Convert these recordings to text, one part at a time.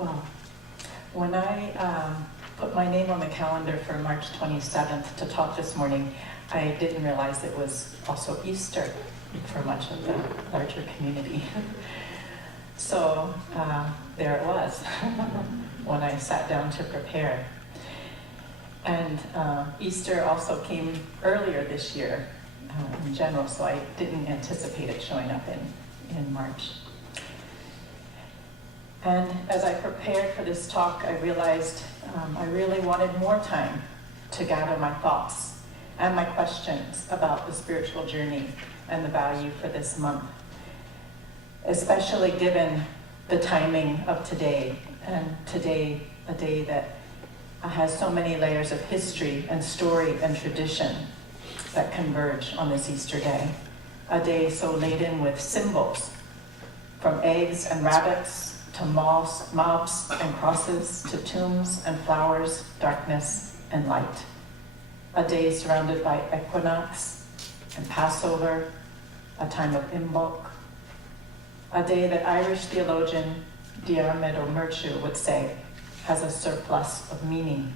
Well, when I put my name on the calendar for March 27th to talk this morning, I didn't realize it was also Easter for much of the larger community. So there it was when I sat down to prepare. And Easter also came earlier this year in general, so I didn't anticipate it showing up in March. And as I prepared for this talk, I realized I really wanted more time to gather my thoughts and my questions about the spiritual journey and the value for this month, especially given the timing of today, and today, a day that has so many layers of history and story and tradition that converge on this Easter day, a day so laden with symbols, from eggs and rabbits to mobs and crosses, to tombs and flowers, darkness and light. A day surrounded by equinox and Passover, a time of Imbolc. A day that Irish theologian Diarmaid O'Murchu would say has a surplus of meaning.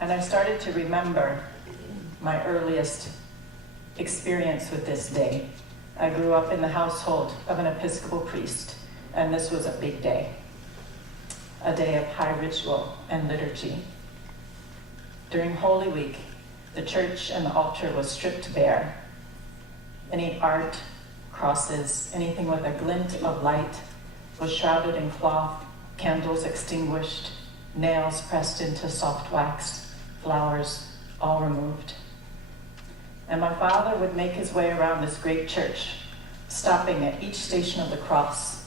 And I started to remember my earliest experience with this day. I grew up in the household of an Episcopal priest, and this was a big day, a day of high ritual and liturgy. During Holy Week, the church and the altar was stripped bare. Any art, crosses, anything with a glint of light was shrouded in cloth, candles extinguished, nails pressed into soft wax, flowers all removed. And my father would make his way around this great church, stopping at each station of the cross,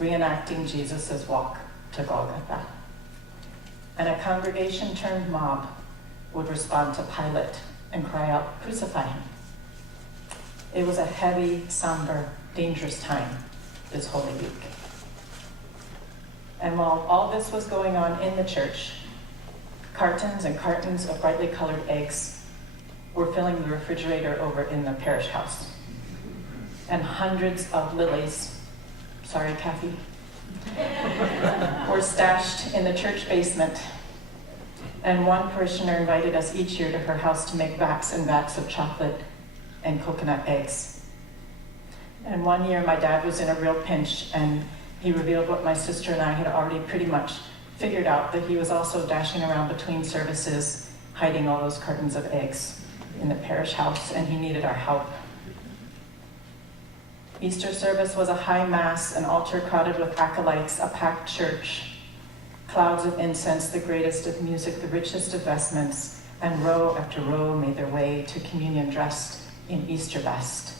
reenacting Jesus' walk to Golgotha. And a congregation turned mob would respond to Pilate and cry out, "Crucify him." It was a heavy, somber, dangerous time this Holy Week. And while all this was going on in the church, cartons and cartons of brightly colored eggs were filling the refrigerator over in the parish house. And hundreds of lilies, sorry, Kathy, were stashed in the church basement. And one parishioner invited us each year to her house to make vats and vats of chocolate and coconut eggs. And one year my dad was in a real pinch, and he revealed what my sister and I had already pretty much figured out, that he was also dashing around between services, hiding all those cartons of eggs in the parish house, and he needed our help. Easter service was a high mass, an altar crowded with acolytes, a packed church, clouds of incense, the greatest of music, the richest of vestments, and row after row made their way to communion dressed in Easter vest.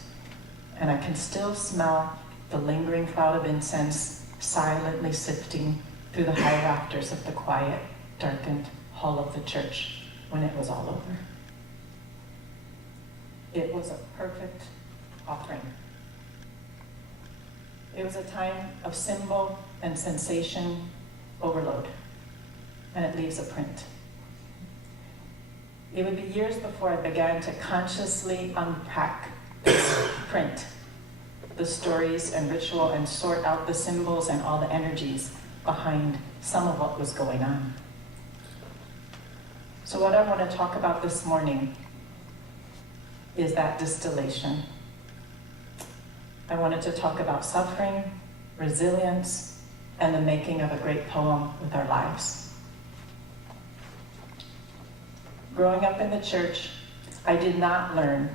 And I can still smell the lingering cloud of incense silently sifting through the high rafters of the quiet, darkened hall of the church when it was all over. It was a perfect offering. It was a time of symbol and sensation overload, and it leaves a print. It would be years before I began to consciously unpack this print, the stories and ritual, and sort out the symbols and all the energies behind some of what was going on. So what I want to talk about this morning is that distillation. I wanted to talk about suffering, resilience, and the making of a great poem with our lives. Growing up in the church, I did not learn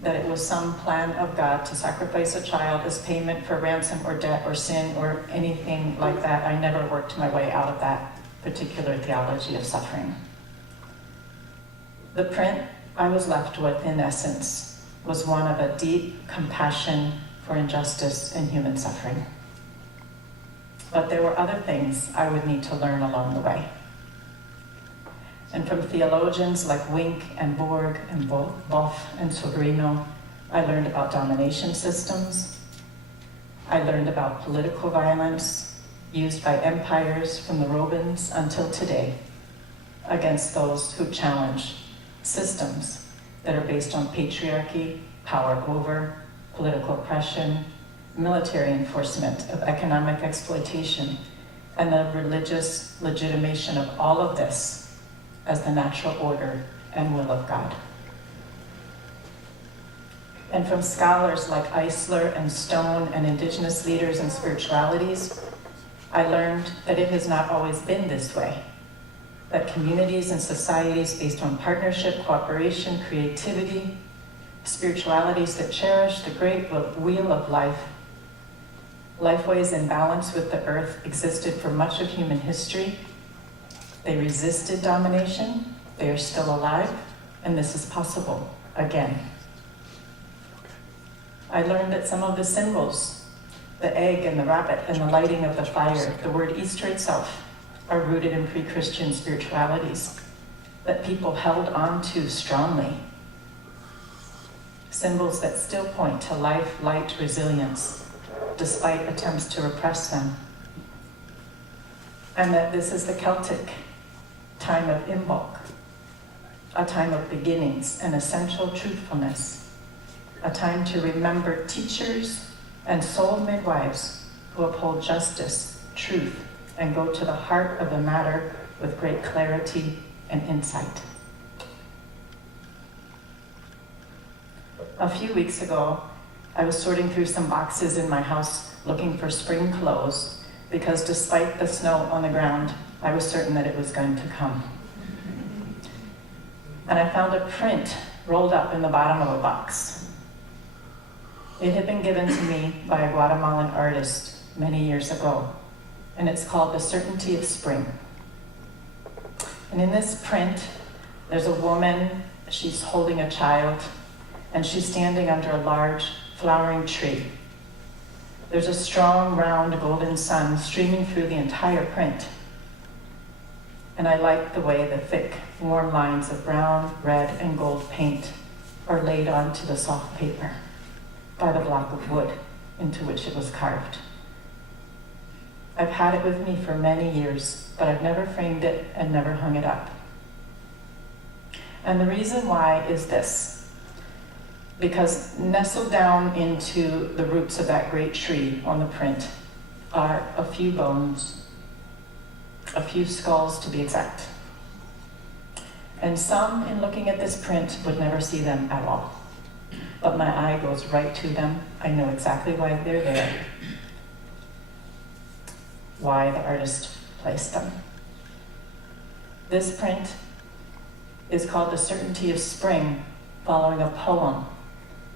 that it was some plan of God to sacrifice a child as payment for ransom or debt or sin or anything like that. I never worked my way out of that particular theology of suffering. The print I was left with, in essence, was one of a deep compassion for injustice and human suffering. But there were other things I would need to learn along the way. And from theologians like Wink and Borg and Wolf and Sobrino, I learned about domination systems. I learned about political violence used by empires from the Romans until today against those who challenge systems that are based on patriarchy, power over, political oppression, military enforcement, of economic exploitation, and the religious legitimation of all of this as the natural order and will of God. And from scholars like Eisler and Stone and indigenous leaders and spiritualities, I learned that it has not always been this way, that communities and societies based on partnership, cooperation, creativity, spiritualities that cherish the great wheel of life, lifeways in balance with the earth existed for much of human history. They resisted domination, they are still alive, and this is possible again. I learned that some of the symbols, the egg and the rabbit and the lighting of the fire, the word Easter itself, are rooted in pre-Christian spiritualities that people held on to strongly. Symbols that still point to life, light, resilience, despite attempts to repress them. And that this is the Celtic time of Imbolc, a time of beginnings and essential truthfulness, a time to remember teachers and soul midwives who uphold justice, truth, and go to the heart of the matter with great clarity and insight. A few weeks ago, I was sorting through some boxes in my house looking for spring clothes because despite the snow on the ground, I was certain that it was going to come. And I found a print rolled up in the bottom of a box. It had been given to me by a Guatemalan artist many years ago, and it's called The Certainty of Spring. And in this print, there's a woman, she's holding a child, and she's standing under a large flowering tree. There's a strong, round, golden sun streaming through the entire print. And I like the way the thick, warm lines of brown, red, and gold paint are laid onto the soft paper by the block of wood into which it was carved. I've had it with me for many years, but I've never framed it and never hung it up. And the reason why is this, because nestled down into the roots of that great tree on the print are a few bones, a few skulls to be exact. And some, in looking at this print, would never see them at all. But my eye goes right to them. I know exactly why they're there, why the artist placed them. This print is called The Certainty of Spring, following a poem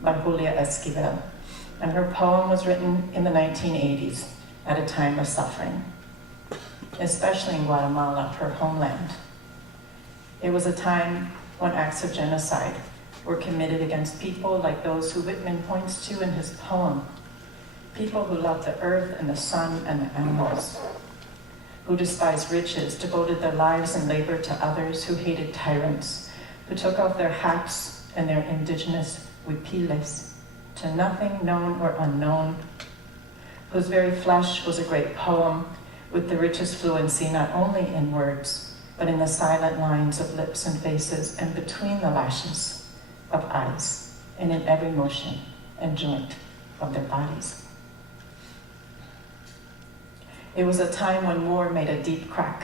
by Julia Esquivel. And her poem was written in the 1980s at a time of suffering, especially in Guatemala, her homeland. It was a time when acts of genocide were committed against people like those who Whitman points to in his poem, people who loved the earth and the sun and the animals, who despised riches, devoted their lives and labor to others, who hated tyrants, who took off their hats and their indigenous huipiles to nothing known or unknown, whose very flesh was a great poem with the richest fluency not only in words, but in the silent lines of lips and faces and between the lashes of eyes and in every motion and joint of their bodies. It was a time when war made a deep crack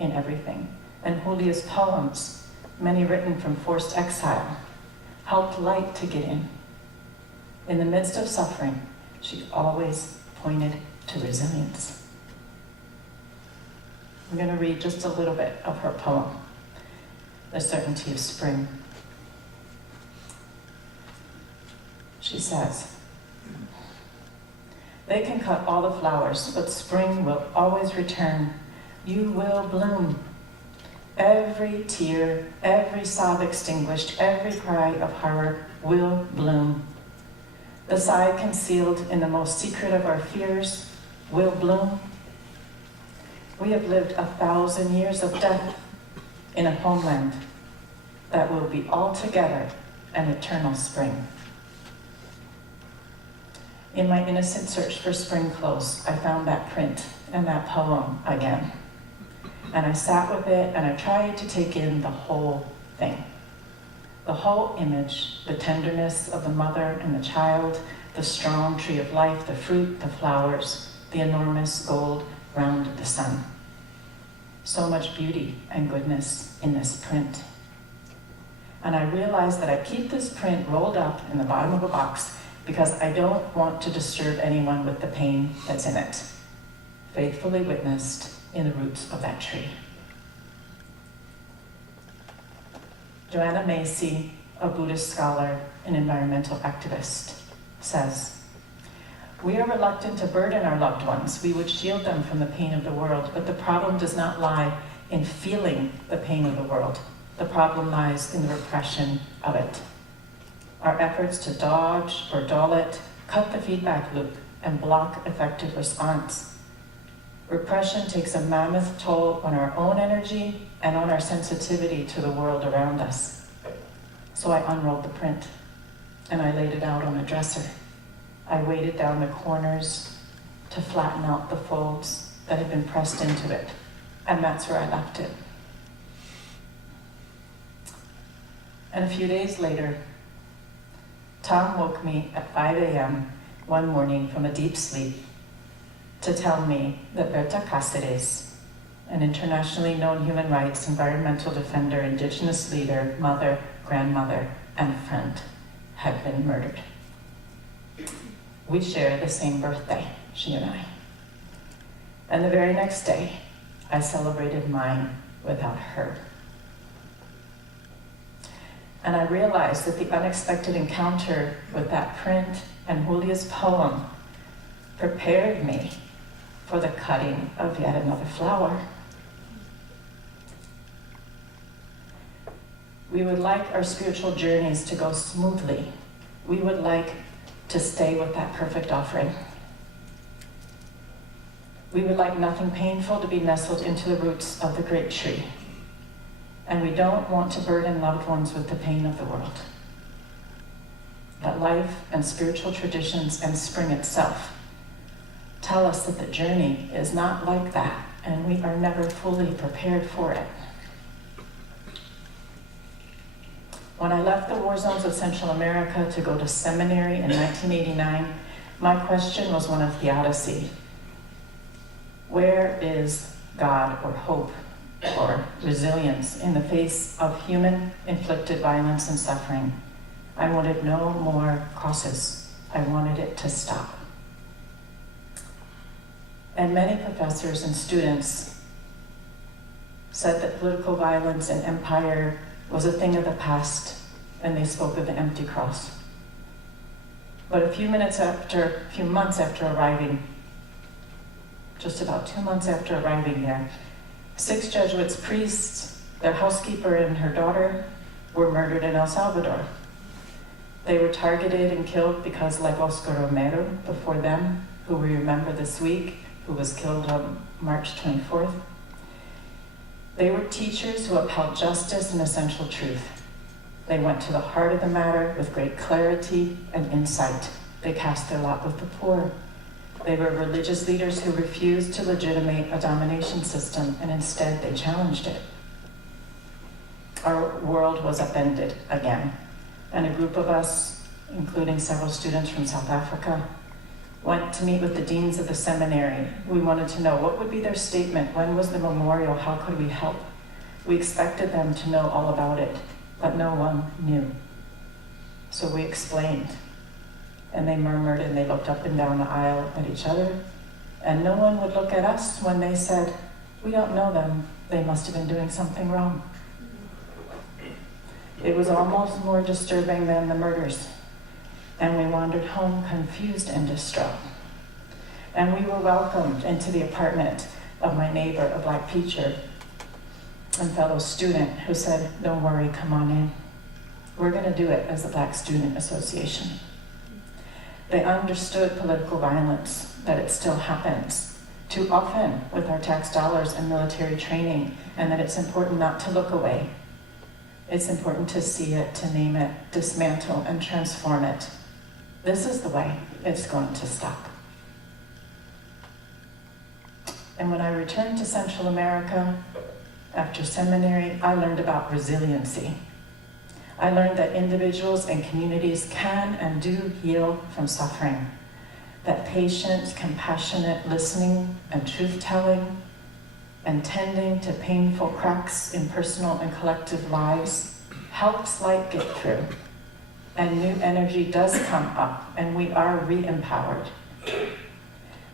in everything, and Julia's poems, many written from forced exile, helped light to get in. In the midst of suffering, she always pointed to resilience. I'm going to read just a little bit of her poem, The Certainty of Spring. She says, "They can cut all the flowers, but spring will always return. You will bloom. Every tear, every sob extinguished, every cry of horror will bloom. The sigh concealed in the most secret of our fears will bloom. We have lived 1,000 years of death in a homeland that will be altogether an eternal spring." In my innocent search for spring clothes, I found that print and that poem again. And I sat with it and I tried to take in the whole thing. The whole image, the tenderness of the mother and the child, the strong tree of life, the fruit, the flowers, the enormous gold round the sun. So much beauty and goodness in this print. And I realized that I keep this print rolled up in the bottom of a box because I don't want to disturb anyone with the pain that's in it, faithfully witnessed in the roots of that tree. Joanna Macy, a Buddhist scholar and environmental activist, says, "We are reluctant to burden our loved ones. We would shield them from the pain of the world, but the problem does not lie in feeling the pain of the world. The problem lies in the repression of it. Our efforts to dodge or dull it cut the feedback loop and block effective response. Repression takes a mammoth toll on our own energy and on our sensitivity to the world around us." So I unrolled the print and I laid it out on a dresser. I weighted down the corners to flatten out the folds that had been pressed into it, and that's where I left it. And a few days later, Tom woke me at 5 a.m. one morning from a deep sleep to tell me that Berta Cáceres, an internationally known human rights, environmental defender, indigenous leader, mother, grandmother, and friend, had been murdered. We share the same birthday, she and I. And the very next day, I celebrated mine without her. And I realized that the unexpected encounter with that print and Julia's poem prepared me for the cutting of yet another flower. We would like our spiritual journeys to go smoothly. We would like to stay with that perfect offering. We would like nothing painful to be nestled into the roots of the great tree. And we don't want to burden loved ones with the pain of the world. But life and spiritual traditions and spring itself tell us that the journey is not like that, and we are never fully prepared for it. When I left the war zones of Central America to go to seminary in 1989, my question was one of theodicy. Where is God or hope or resilience in the face of human-inflicted violence and suffering? I wanted no more crosses. I wanted it to stop. And many professors and students said that political violence and empire was a thing of the past, and they spoke of the empty cross. But a few months after arriving, just about 2 months after arriving there, 6 Jesuit priests, their housekeeper and her daughter, were murdered in El Salvador. They were targeted and killed because, like Oscar Romero before them, who we remember this week, who was killed on March 24th, they were teachers who upheld justice and essential truth. They went to the heart of the matter with great clarity and insight. They cast their lot with the poor. They were religious leaders who refused to legitimate a domination system, and instead they challenged it. Our world was upended again, and a group of us, including several students from South Africa, went to meet with the deans of the seminary. We wanted to know what would be their statement, when was the memorial, how could we help? We expected them to know all about it, but no one knew. So we explained, and they murmured and they looked up and down the aisle at each other, and no one would look at us when they said, "We don't know them, they must have been doing something wrong." It was almost more disturbing than the murders. And we wandered home confused and distraught. And we were welcomed into the apartment of my neighbor, a Black teacher and fellow student, who said, "Don't worry, come on in. We're going to do it as the Black Student Association." They understood political violence, that it still happens, too often with our tax dollars and military training, and that it's important not to look away. It's important to see it, to name it, dismantle, and transform it. This is the way it's going to stop. And when I returned to Central America after seminary, I learned about resiliency. I learned that individuals and communities can and do heal from suffering, that patient, compassionate listening and truth-telling and tending to painful cracks in personal and collective lives helps light get through, and new energy does come up, and we are re-empowered.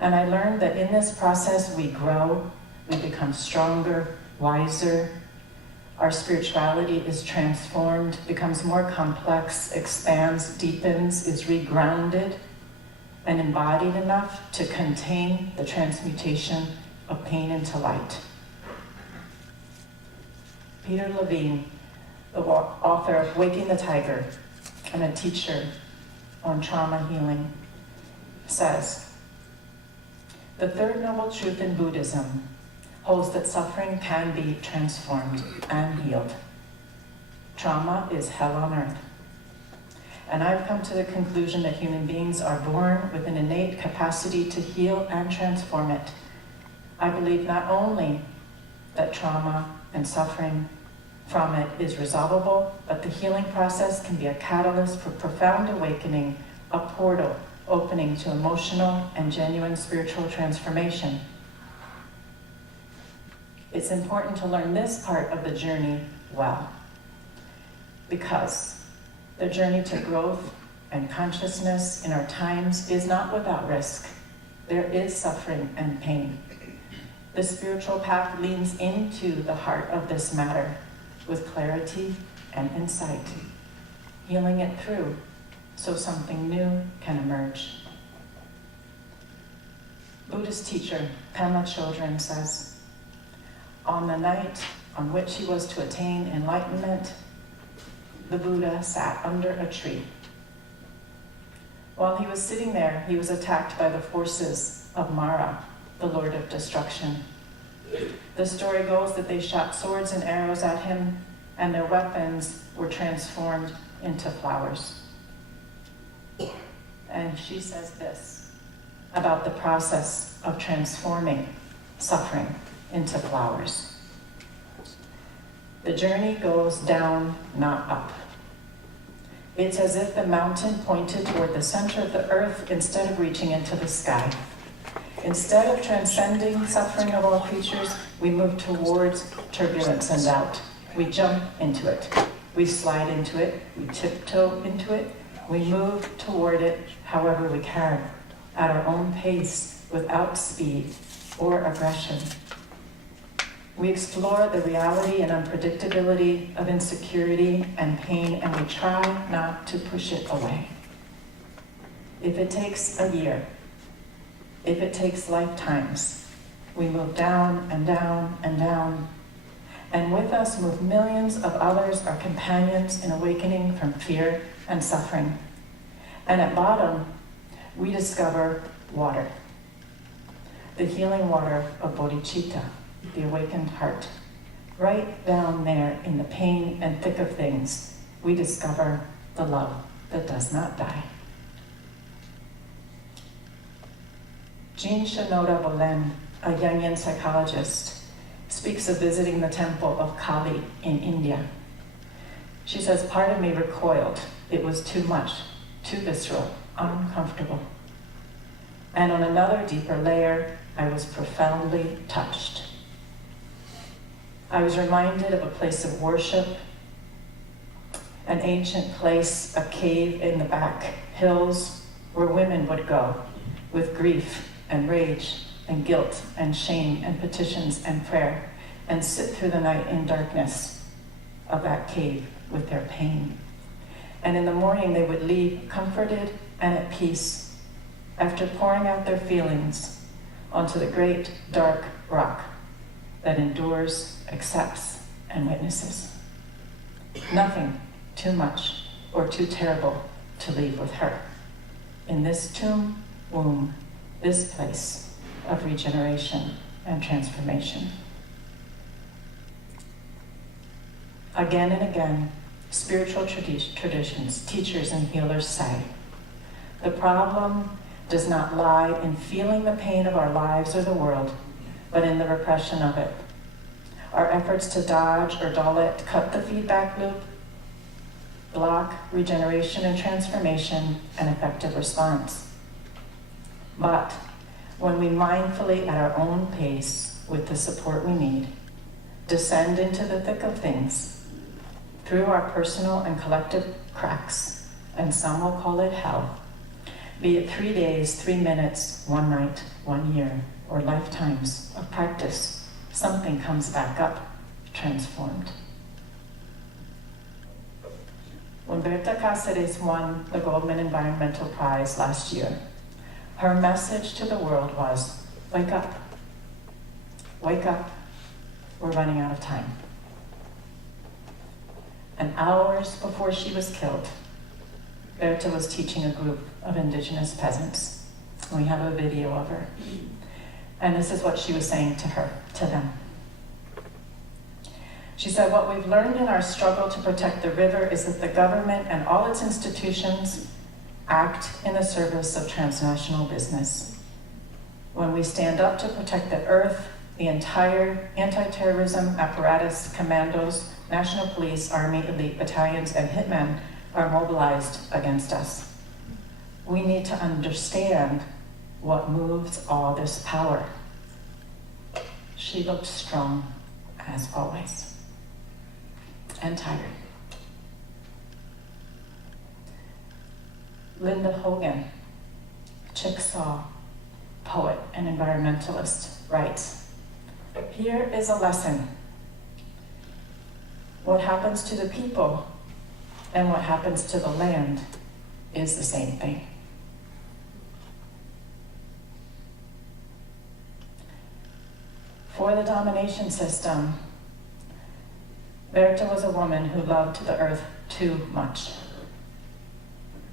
And I learned that in this process we grow, we become stronger, wiser, our spirituality is transformed, becomes more complex, expands, deepens, is regrounded, and embodied enough to contain the transmutation of pain into light. Peter Levine, the author of Waking the Tiger and a teacher on trauma healing, says, "The third noble truth in Buddhism holds that suffering can be transformed and healed. Trauma is hell on earth. And I've come to the conclusion that human beings are born with an innate capacity to heal and transform it. I believe not only that trauma and suffering from it is resolvable, but the healing process can be a catalyst for profound awakening, a portal opening to emotional and genuine spiritual transformation. It's important to learn this part of the journey well, because the journey to growth and consciousness in our times is not without risk. There is suffering and pain. The spiritual path leans into the heart of this matter with clarity and insight, healing it through so something new can emerge." Buddhist teacher Pema Chodron says, "On the night on which he was to attain enlightenment, the Buddha sat under a tree. While he was sitting there, he was attacked by the forces of Mara, the Lord of Destruction. The story goes that they shot swords and arrows at him, and their weapons were transformed into flowers." And she says this about the process of transforming suffering into flowers. "The journey goes down, not up. It's as if the mountain pointed toward the center of the earth instead of reaching into the sky. Instead of transcending suffering of all creatures, we move towards turbulence and doubt. We jump into it. We slide into it. We tiptoe into it. We move toward it however we can, at our own pace, without speed or aggression. We explore the reality and unpredictability of insecurity and pain, and we try not to push it away. If it takes a year, if it takes lifetimes, we move down and down and down. And with us move millions of others, our companions in awakening from fear and suffering. And at bottom, we discover water. The healing water of bodhicitta, the awakened heart. Right down there in the pain and thick of things, we discover the love that does not die." Jean Shinoda Bolen, a Jungian psychologist, speaks of visiting the temple of Kali in India. She says, "Part of me recoiled. It was too much, too visceral, uncomfortable. And on another deeper layer, I was profoundly touched. I was reminded of a place of worship, an ancient place, a cave in the back hills where women would go with grief and rage and guilt and shame and petitions and prayer, and sit through the night in darkness of that cave with their pain. And in the morning they would leave comforted and at peace after pouring out their feelings onto the great dark rock that endures, accepts, and witnesses. Nothing too much or too terrible to leave with her. In this tomb, womb, this place of regeneration and transformation." Again and again, spiritual traditions, teachers and healers say, the problem does not lie in feeling the pain of our lives or the world, but in the repression of it. Our efforts to dodge or dull it cut the feedback loop block regeneration and transformation and effective response. But when we mindfully, at our own pace, with the support we need, descend into the thick of things, through our personal and collective cracks, and some will call it hell, be it 3 days, 3 minutes, 1 night, 1 year, or lifetimes of practice, something comes back up, transformed. When Berta Cáceres won the Goldman Environmental Prize last year, her message to the world was, wake up, we're running out of time. And hours before she was killed, Berta was teaching a group of indigenous peasants. We have a video of her. And this is what she was saying to them. She said, what we've learned in our struggle to protect the river is that the government and all its institutions act in the service of transnational business. When we stand up to protect the earth, the entire anti-terrorism apparatus, commandos, national police, army, elite battalions, and hitmen are mobilized against us. We need to understand what moves all this power. She looked strong, as always, and tired. Linda Hogan, Chickasaw poet and environmentalist, writes, here is a lesson. What happens to the people and what happens to the land is the same thing. For the domination system, Berta was a woman who loved the earth too much.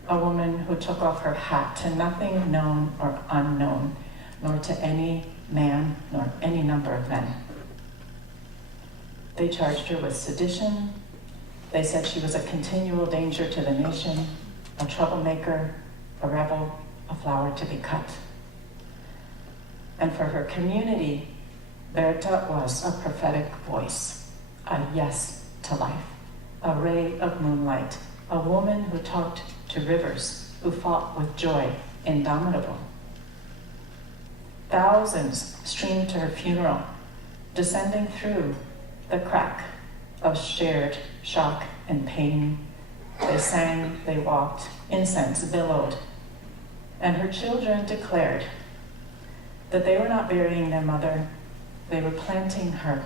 A woman who took off her hat to nothing known or unknown, nor to any man, nor any number of men. They charged her with sedition. They said she was a continual danger to the nation, a troublemaker, a rebel, a flower to be cut. And for her community, Berta was a prophetic voice, a yes to life, a ray of moonlight, a woman who talked to rivers, who fought with joy, indomitable. Thousands streamed to her funeral, descending through the crack of shared shock and pain. They sang, they walked, incense billowed, and her children declared that they were not burying their mother, they were planting her.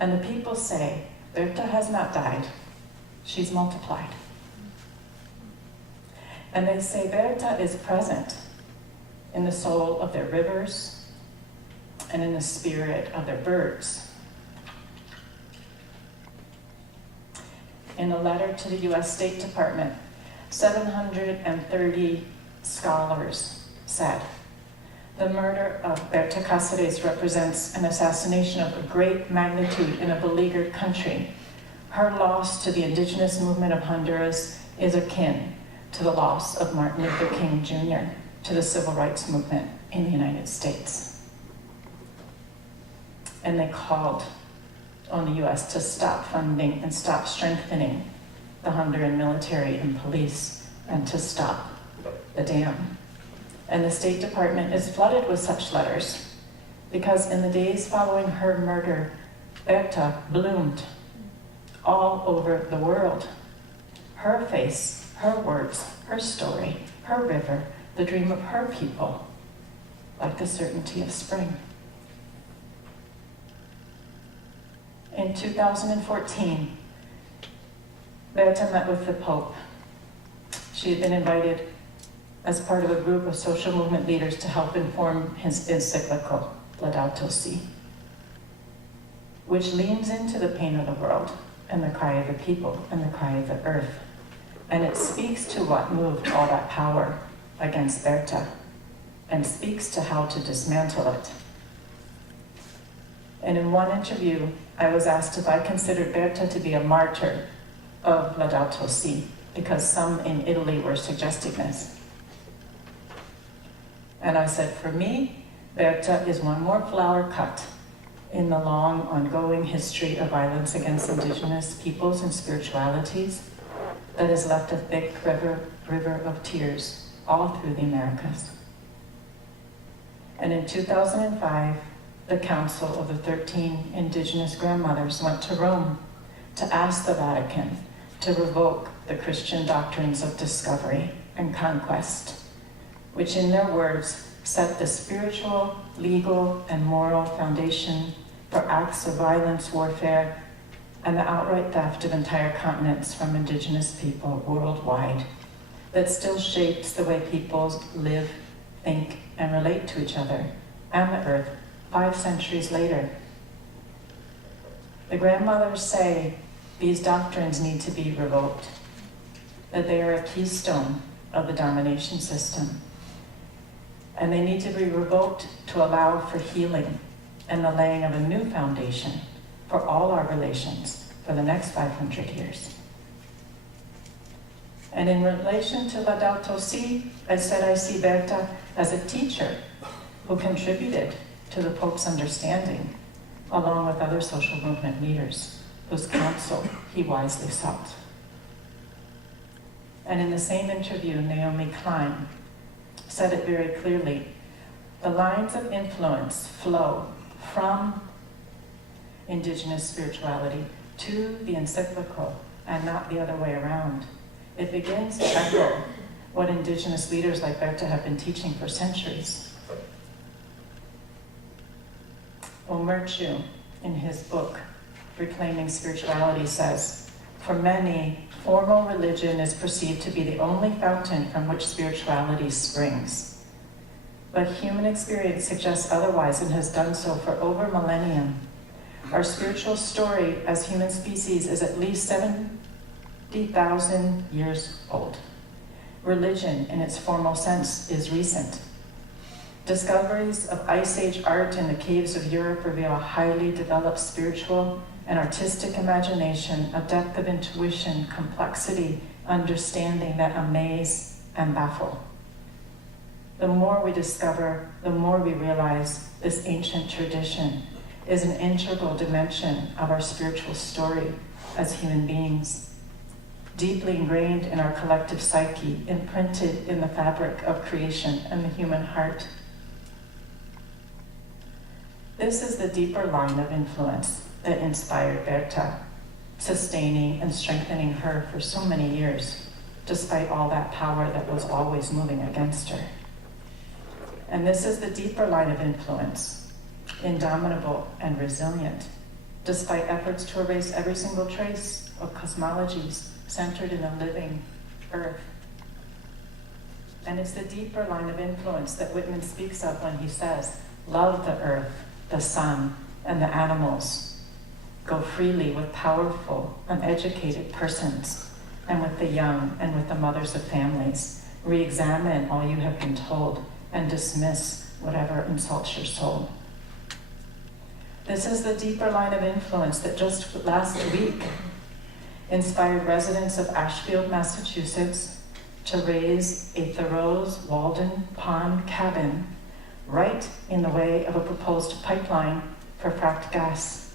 And the people say, Berta has not died, she's multiplied. And they say Berta is present in the soul of their rivers and in the spirit of their birds. In a letter to the US State Department, 730 scholars said, the murder of Berta Cáceres represents an assassination of a great magnitude in a beleaguered country. Her loss to the indigenous movement of Honduras is akin to the loss of Martin Luther King Jr. to the civil rights movement in the United States. And they called on the US to stop funding and stop strengthening the Honduran military and police and to stop the dam. And the State Department is flooded with such letters because in the days following her murder, Berta bloomed all over the world. Her face, her words, her story, her river, the dream of her people, like the certainty of spring. In 2014, Berta met with the Pope. She had been invited as part of a group of social movement leaders to help inform his encyclical, Laudato Si', which leans into the pain of the world and the cry of the people and the cry of the earth. And it speaks to what moved all that power against Berta and speaks to how to dismantle it. And in one interview, I was asked if I considered Berta to be a martyr of Laudato Si', because some in Italy were suggesting this. And I said, for me, Berta is one more flower cut in the long, ongoing history of violence against Indigenous peoples and spiritualities that has left a thick river of tears all through the Americas. And in 2005, the Council of the 13 Indigenous Grandmothers went to Rome to ask the Vatican to revoke the Christian doctrines of discovery and conquest, which in their words set the spiritual, legal, and moral foundation for acts of violence, warfare, and the outright theft of entire continents from Indigenous people worldwide that still shapes the way peoples live, think, and relate to each other and the earth 5 centuries later. The grandmothers say these doctrines need to be revoked, that they are a keystone of the domination system, and they need to be revoked to allow for healing and the laying of a new foundation for all our relations for the next 500 years. And in relation to Laudato Si, I said I see Berta as a teacher who contributed to the Pope's understanding, along with other social movement leaders, whose counsel he wisely sought. And in the same interview, Naomi Klein said it very clearly, the lines of influence flow from Indigenous spirituality to the encyclical and not the other way around. It begins to echo what Indigenous leaders like Berta have been teaching for centuries. Omerchu, in his book, Reclaiming Spirituality, says, for many, formal religion is perceived to be the only fountain from which spirituality springs. But human experience suggests otherwise and has done so for over a millennium. Our spiritual story as human species is at least 70,000 years old. Religion, in its formal sense, is recent. Discoveries of Ice Age art in the caves of Europe reveal a highly developed spiritual and artistic imagination, a depth of intuition, complexity, understanding that amaze and baffle. The more we discover, the more we realize this ancient tradition is an integral dimension of our spiritual story as human beings, deeply ingrained in our collective psyche, imprinted in the fabric of creation and the human heart. This is the deeper line of influence that inspired Berta, sustaining and strengthening her for so many years, despite all that power that was always moving against her. And this is the deeper line of influence, indomitable and resilient, despite efforts to erase every single trace of cosmologies centered in a living earth. And it's the deeper line of influence that Whitman speaks of when he says, love the earth, the sun, and the animals. Go freely with powerful, uneducated persons, and with the young, and with the mothers of families. Re-examine all you have been told, and dismiss whatever insults your soul. This is the deeper line of influence that just last week inspired residents of Ashfield, Massachusetts, to raise a Thoreau's Walden Pond cabin right in the way of a proposed pipeline for fracked gas,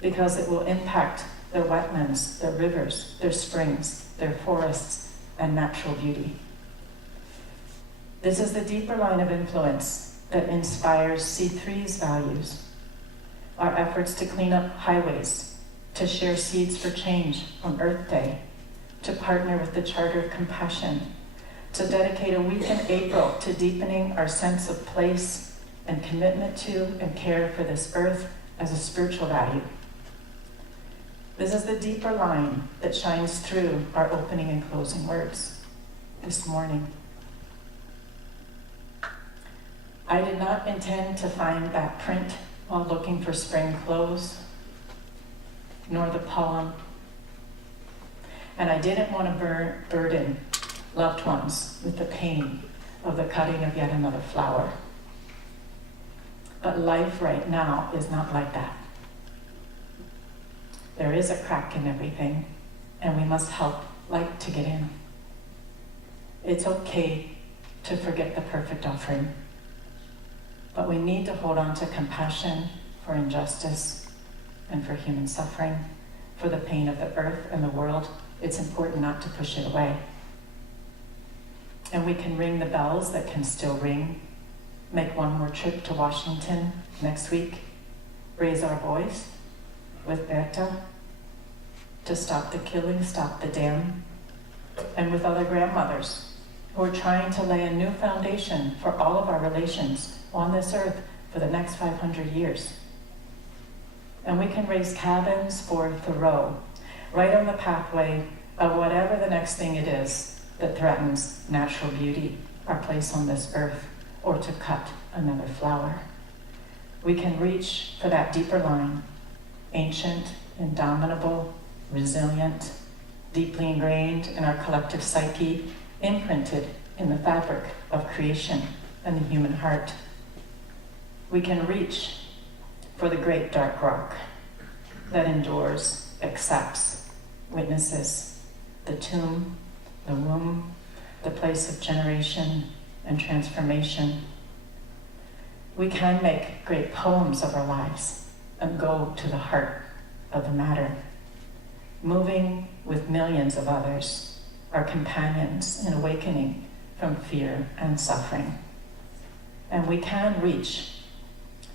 because it will impact their wetlands, their rivers, their springs, their forests, and natural beauty. This is the deeper line of influence that inspires C3's values, our efforts to clean up highways, to share seeds for change on Earth Day, to partner with the Charter of Compassion, to dedicate a week in April to deepening our sense of place and commitment to and care for this earth as a spiritual value. This is the deeper line that shines through our opening and closing words this morning. I did not intend to find that print while looking for spring clothes, nor the poem. And I didn't want to burden loved ones with the pain of the cutting of yet another flower. But life right now is not like that. There is a crack in everything, and we must help light to get in. It's okay to forget the perfect offering, but we need to hold on to compassion for injustice and for human suffering, for the pain of the earth and the world, it's important not to push it away. And we can ring the bells that can still ring, make one more trip to Washington next week, raise our voice with Berta to stop the killing, stop the dam, and with other grandmothers who are trying to lay a new foundation for all of our relations on this earth for the next 500 years. And we can raise cabins for Thoreau, right on the pathway of whatever the next thing it is that threatens natural beauty, our place on this earth, or to cut another flower. We can reach for that deeper line, ancient, indomitable, resilient, deeply ingrained in our collective psyche, imprinted in the fabric of creation and the human heart. We can reach for the great dark rock that endures, accepts, witnesses, the tomb, the womb, the place of generation and transformation. We can make great poems of our lives and go to the heart of the matter, moving with millions of others, our companions in awakening from fear and suffering. And we can reach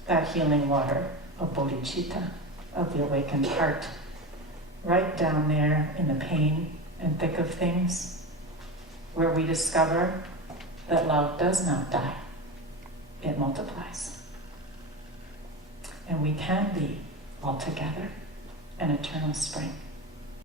that healing water of bodhicitta, of the awakened heart, right down there in the pain and thick of things, where we discover that love does not die, it multiplies. And we can be all together an eternal spring.